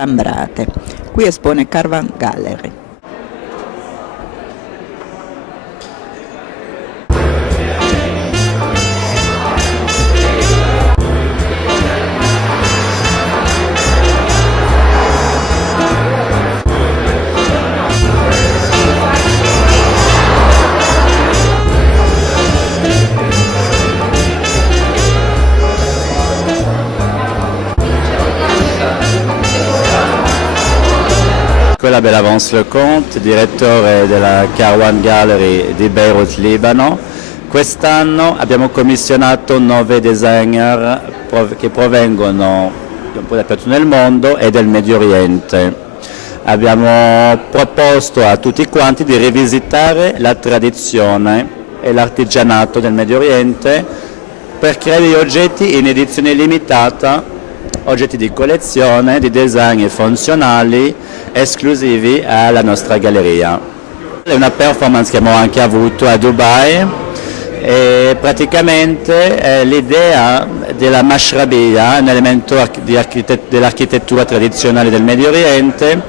Lambrate. Qui espone Caravan Gallery. Nicola Bellavance Lecomte, direttore della Caravan Gallery di Beirut, Libano. Quest'anno abbiamo commissionato 9 designer che provengono un po' dappertutto nel mondo e del Medio Oriente. Abbiamo proposto a tutti quanti di rivisitare la tradizione e l'artigianato del Medio Oriente per creare degli oggetti in edizione limitata, oggetti di collezione, di design funzionali, esclusivi alla nostra galleria. È una performance che abbiamo anche avuto a Dubai e praticamente l'idea della mashrabiyya, un elemento dell'architettura tradizionale del Medio Oriente,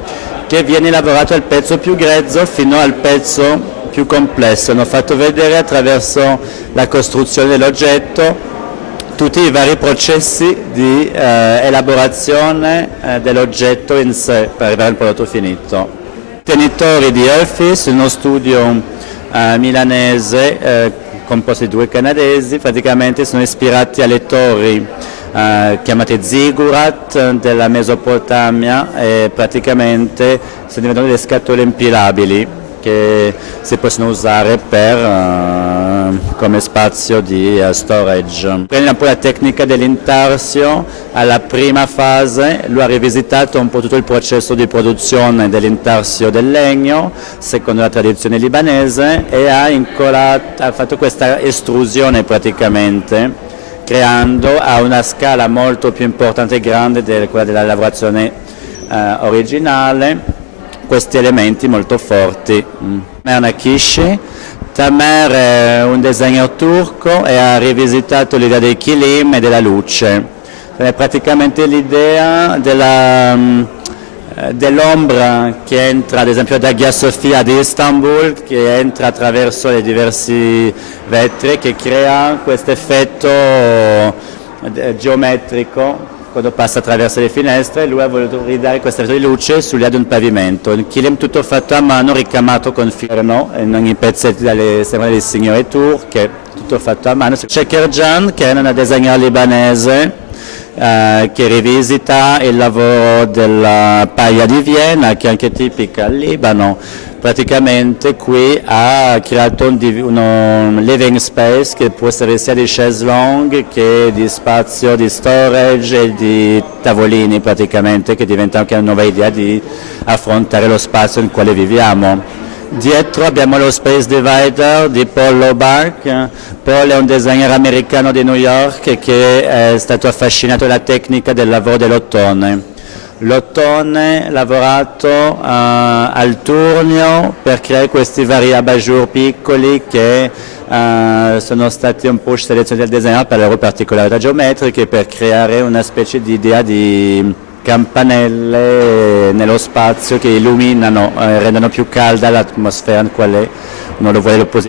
che viene lavorato dal pezzo più grezzo fino al pezzo più complesso. Hanno fatto vedere attraverso la costruzione dell'oggetto tutti i vari processi di elaborazione dell'oggetto in sé per arrivare al prodotto finito. Tenitori di Earthis, uno studio milanese composto di 2 canadesi, praticamente sono ispirati alle torri chiamate ziggurat della Mesopotamia e praticamente sono diventate delle scatole impilabili che si possono usare come spazio di storage. Prende un po' la tecnica dell'intarsio. Alla prima fase lui ha rivisitato un po' tutto il processo di produzione dell'intarsio del legno secondo la tradizione libanese e ha fatto questa estrusione praticamente, creando a una scala molto più importante e grande di quella della lavorazione originale questi elementi molto forti. Tamer Kishi. Tamer è un designer turco e ha rivisitato l'idea dei kilim e della luce. È praticamente l'idea dell'ombra che entra ad esempio da Hagia Sophia di Istanbul, che entra attraverso le diversi vetri, che crea questo effetto geometrico quando passa attraverso le finestre. Lui ha voluto ridare questo effetto di luce sull'idea di un pavimento. Il kilim tutto fatto a mano, ricamato con firno, in ogni pezzetto dalle signore turche, tutto fatto a mano. Shekerjan, che è una designer libanese, che rivisita il lavoro della paglia di Vienna, che è anche tipica al Libano. Praticamente qui ha creato uno living space che può essere sia di chaise longue che di spazio di storage e di tavolini, praticamente, che diventa anche una nuova idea di affrontare lo spazio nel quale viviamo. Dietro abbiamo lo Space Divider di Paul Lobark. Paul è un designer americano di New York che è stato affascinato dalla tecnica del lavoro dell'ottone. L'ottone lavorato al turnio per creare questi vari abat-jour piccoli che sono stati un po' selezionati dal designer per le loro particolarità geometriche, per creare una specie di idea di campanelle nello spazio che illuminano, rendono più calda l'atmosfera in quale uno lo vuole